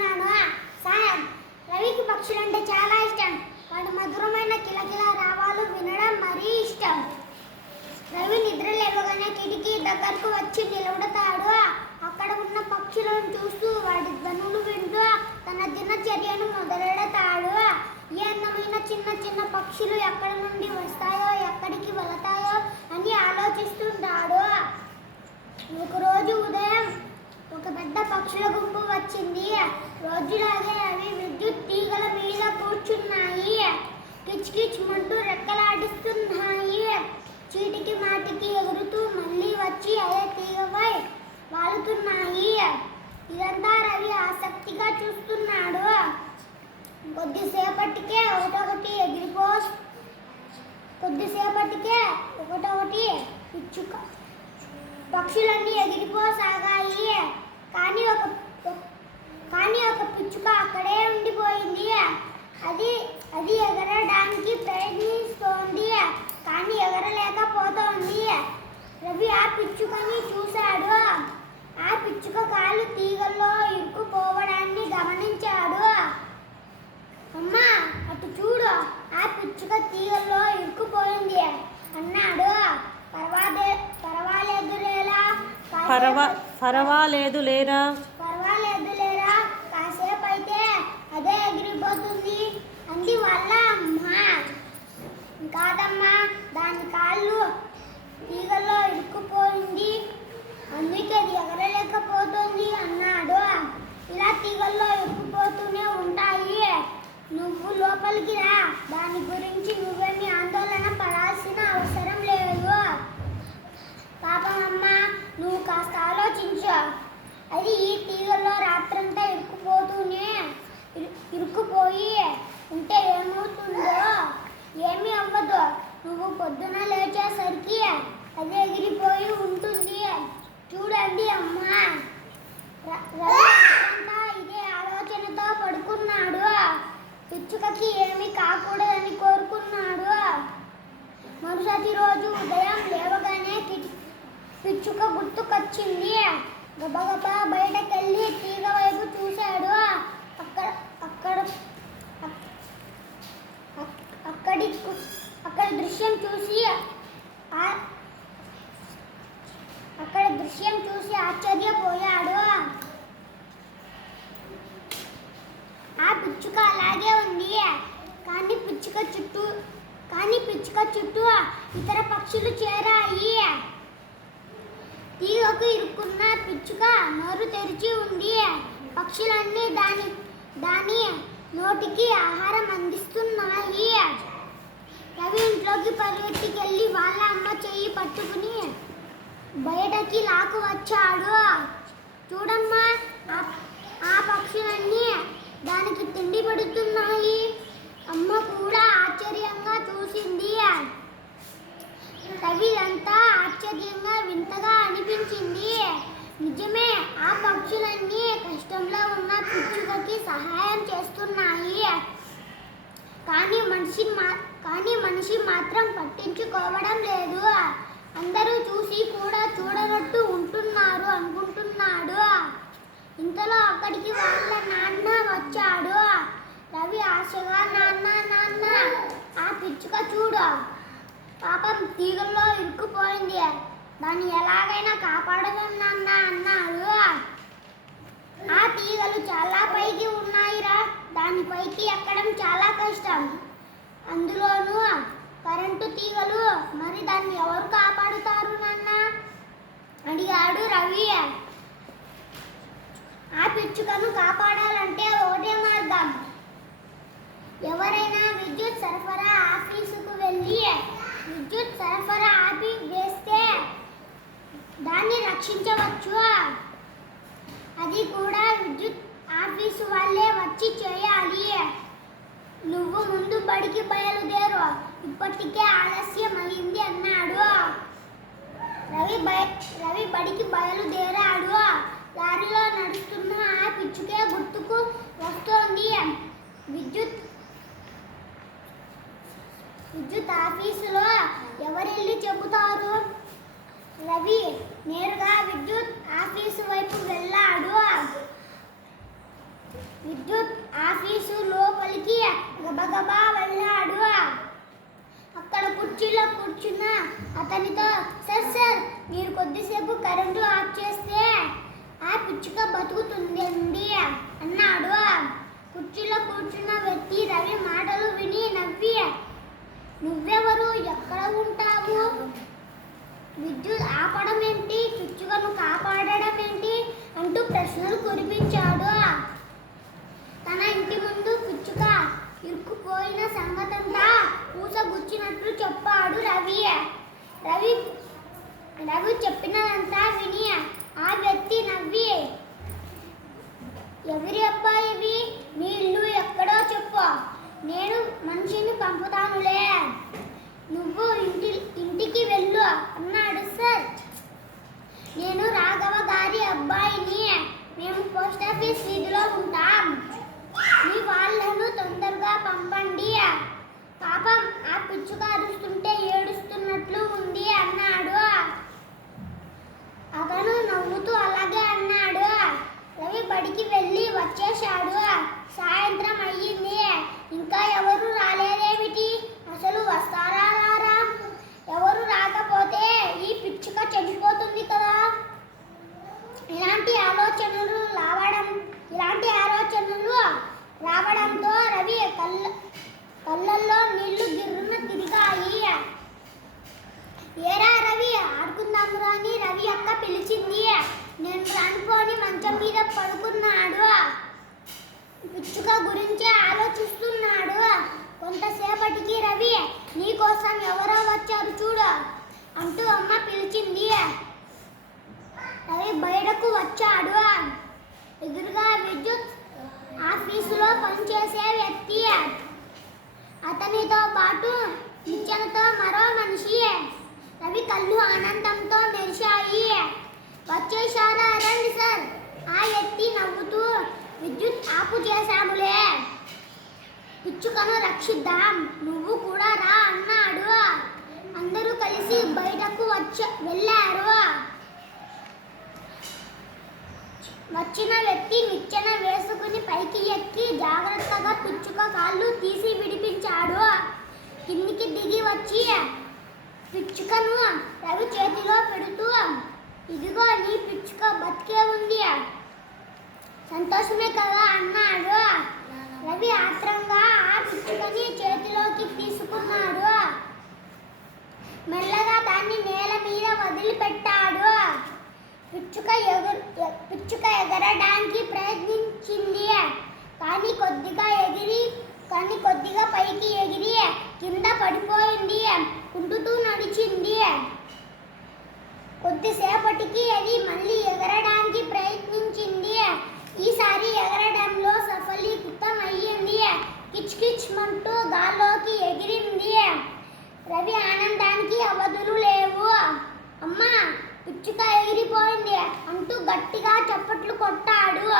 చెప్తున్నాను. సాయం రవికి పక్షులంటే చాలా ఇష్టం. వాటి మధురమైన కిలకిల రావాలు వినడం మరీ ఇష్టం. రవి నిద్ర లేవగానే కిటికీ దగ్గరకు వచ్చి నిలబడతాడు. అక్కడ ఉన్న పక్షులను చూస్తూ వాటి ధ్వనులు వింటూ తన దినచర్యను మొదలెడతాడు. ఏ అందమైన చిన్న చిన్న పక్షులు ఎక్కడి నుండి వస్తాయో ఎక్కడికి వెళతాయో అని ఆలోచిస్తుంటాడు. ఒకరోజు ఉదయం ఒక పెద్ద పక్షుల గుంపు వచ్చింది. రోజులాగే అవి విద్యుత్ తీగల మీద కూర్చున్నాయి. కిచ్ కిచ్ మంటూ రెక్కలాడిస్తున్నాయి. చీటికి మాటికి ఎగురుతూ మళ్ళీ వచ్చి అదే తీగపై వాలుతున్నాయి. ఇదంతా రవి ఆసక్తిగా చూస్తున్నాడు. కొద్దిసేపటికే ఒకటొకటి పక్షులన్నీ ఎగిరిపోసాగాయి. కానీ ఒక పిచ్చుక అక్కడే ఉండిపోయింది. అది ఎగరడానికి ప్రయత్నిస్తోంది, కానీ ఎగరలేకపోతోంది. రవి ఆ పిచ్చుకని చూశాడు. ఆ పిచ్చుక కాలు తీగల్లో ఇరుక్కుపోవడాన్ని గమనించాడు. అమ్మా, అటు చూడు, ఆ పిచ్చుక తీగల్లో ఇరుక్కుపోయింది అన్నాడు. పర్వాలేదులేరా, కాసేపు అయితే అదే ఎగిరిపోతుంది అంది వాళ్ళ అమ్మ. కాదమ్మా, దాని కాళ్ళు తీగల్లో ఇరుక్కుపోయింది, అందుకే అది ఎగరలేకపోతుంది అన్నాడు. ఇలా తీగల్లో ఇరుక్కుపోతూనే ఉంటాయి. నువ్వు లోపలికి రా, దాని గురించి నువ్వేమీ ఆందోళన పడాల్సిన అవసరం లేదు. పాపమమ్మ, నువ్వు కాస్త ఆలోచించు. అది ఈ తీగల్లో రాత్రంతా ఇరుక్కుపోయి ఉంటే ఏమవుతుందో? ఏమీ అవ్వదు. నువ్వు పొద్దున లేచేసరికి అది ఎగిరిపోయి ఉంటుంది. చూడండి అమ్మా. ఇదే ఆలోచనతో పడుకున్నాడు. పిచ్చుకకి ఏమీ కాకూడదని కోరుకున్నాడు. మరుసటి రోజు ఉదయం లేవగానే పిచ్చుక గుర్తుకొచ్చింది. గబగబా బయటకెళ్ళి తీగ వైపు చూశాడు. అక్కడ దృశ్యం చూసి ఆశ్చర్యపోయాడు. ఆ పిచ్చుక అలాగే ఉంది, కానీ పిచ్చుక చుట్టూ ఇతర పక్షులు చేరాయి. తీగకు ఇరుక్కున్న పిచ్చుక నోరు తెరిచి ఉంది. పక్షులన్నీ దాని నోటికి ఆహారం అందిస్తున్నాయి. రవి ఇంట్లోకి పరిగెత్తికెళ్ళి వాళ్ళ అమ్మ చెయ్యి పట్టుకుని బయటకి లాక్కు వచ్చాడు. చూడమ్మా, ఆ పక్షులన్నీ దానికి తిండి పెడుతున్నాయి. అమ్మ కూడా ఆశ్చర్యంగా చూసింది. రవి అంతా ఆశ్చర్యంగా వింతగా అనిపించింది. నిజమే, ఆ పక్షులన్నీ కష్టంలో ఉన్న పిచ్చుకకి సహాయం చేస్తున్నాయి. కానీ మనిషి మాత్రం పట్టించుకోవడం లేదు. అందరూ చూసి కూడా చూడనట్టు ఉంటున్నారు అనుకుంటున్నాడు. ఇంతలో అక్కడికి వాళ్ళ నాన్న వచ్చాడు. రవి ఆశగా, నాన్న, ఆ పిచ్చుక చూడు, పాపం తీగల్లో ఇరుక్కుపోయింది, దాన్ని ఎలాగైనా కాపాడదాం నాన్న అన్నాడు. ఆ తీగలు చాలా పైకి ఉన్నాయిరా, దానిపైకి ఎక్కడం చాలా కష్టం, అందులోనూ కరెంటు తీగలు. మరి దాన్ని ఎవరు కాపాడుతారు నాన్న అడిగాడు రవి. ఆ పిచ్చుకను కాపాడాలంటే ఒకటే మార్గం. ఎవరైనా విద్యుత్ సరఫరా ఆఫీసుకు వెళ్ళి విద్యుత్ సరఫరా ఆపి వేస్తే దాన్ని రక్షించవచ్చు. అది కూడా విద్యుత్ ఆఫీసు వాళ్ళే వచ్చి చేయాలి. నువ్వు ముందు బడికి బయలుదేరు, ఇప్పటికే ఆలస్యం అయింది అన్నాడు. రవి బడికి బయలుదేరాడు. దారిలో నడుస్తున్న ఆ పిచ్చుకే గుర్తుకు వస్తోంది. విద్యుత్ ఆఫీసులో ఎవరెళ్ళి చెబుతారు? రవి నేరుగా విద్యుత్ ఆఫీసు వైపు వెళ్ళాడు. విద్యుత్ ఆఫీసు లోపలికి గబగబా వెళ్ళాడు. అక్కడ కుర్చీలో కూర్చున్న అతనితో, సార్ మీరు కొద్దిసేపు కరెంటు ఆఫ్ చేస్తే ఆ పిచ్చుక బతుకుతుందండి అన్నాడు. కుర్చీలో కూర్చున్న వ్యక్తి రవి మాటలు విని నవ్వి, నువ్వెవరు, ఎక్కడ ఉంటావు, విద్యుత్ ఆపడం ఏంటి, పిచ్చుకను కాపాడడం ఏంటి అంటూ ప్రశ్నలు కురిపించాడు. తన ఇంటి ముందు పిచ్చుక ఇరుక్కుపోయిన సంగతంతా పూసగుచ్చినట్లు చెప్పాడు రవి. రవి చెప్పినదంతా విని ఆ వ్యక్తి నవ్వి, ఎవరి అబ్బాయివి, మీ ఇల్లు ఎక్కడో చెప్పు, నేను మనిషిని పంపుతానులే, నువ్వు ఇంటికి వెళ్ళు అన్నాడు. సార్, నేను రాఘవ గారి అబ్బాయిని, మేము పోస్ట్ ఆఫీస్ వీధిలో ఉంటాం, మీ వాళ్ళను తొందరగా పంపండి, పాపం ఆ పిచ్చుక అరుస్తుంటే ఏడుస్తున్నట్లు ఉంది అన్నాడు. అతను నవ్వుతూ అలాగే అన్నాడు. రవి బడికి వెళ్ళి వచ్చేశాడు. సాయంత్రం అయ్యింది, ఇంకా ఎవరు రాలేదేమిటి, అసలు వస్తారా రారా, ఎవరు రాకపోతే ఈ పిచ్చుక చనిపోతుంది కదా. ఇలాంటి ఆలోచనలు రావడంతో రవి కళ్ళల్లో నీళ్లు గిర్రున తిరిగాయి. ఏరా రవి, ఆడుకుందామురా అని రవి అక్క పిలిచింది. నేను రానుకోని మంచం మీద పడుకున్నాడు. పిచ్చుక గురించి ఆలోచిస్తున్నాడు. కొంతసేపటికి రవి, నీకోసం ఎవరో వచ్చారు చూడు అంటూ అమ్మ పిలిచింది. రవి బయటకు వచ్చాడు. ఎదురుగా విద్యుత్ ఆఫీసులో పనిచేసే వ్యక్తి, అతనితో పాటు నిచ్చెనతో మరో మనిషి. రవి కళ్ళు ఆనందంతో మెరిశాయి. వచ్చేశారా, రండి సార్. ఆ వ్యక్తి నవ్వుతూ, విద్యుత్ ఆపు చేశాములే, పిచ్చుకను రక్షిద్దాం, నువ్వు కూడా రా అన్నాడు. అందరూ కలిసి బయటకు వెళ్ళారు. వచ్చిన వ్యక్తి నిచ్చెన వేసుకుని పైకి ఎక్కి జాగ్రత్తగా పిచ్చుక కాళ్ళు తీసి విడిపించాడు. కిందికి దిగి వచ్చి పిచ్చుకను రవి చేతిలో పెడుతూ, ఇదిగో నీ పిచ్చుక బతికే ఉంది, సంతోషమే కదా అన్నాడు. రవి ఆత్రంగా ఆ పిచ్చుకని చేతిలోకి తీసుకున్నాడు. మెల్లగా దాన్ని నేల మీద వదిలిపెట్టాడు. పిచ్చుక ఎగరడానికి ప్రయత్నించింది, కానీ కొద్దిగా పైకి ఎగిరి కింద పడిపోయింది. కుంటుతూ నడిచింది. కొద్దిసేపటికి అది మళ్ళీ ఎగరడానికి ప్రయత్నించింది. ఈసారి ఎగరడంలో సఫలీకృతం అయ్యింది. కిచ్ కిచ్ మంటూ గాల్లోకి ఎగిరింది. రవి ఆనందానికి అవధులు లేవు. అమ్మా, పిచ్చుక ఎగిరిపోయింది అంటూ గట్టిగా చప్పట్లు కొట్టాడు.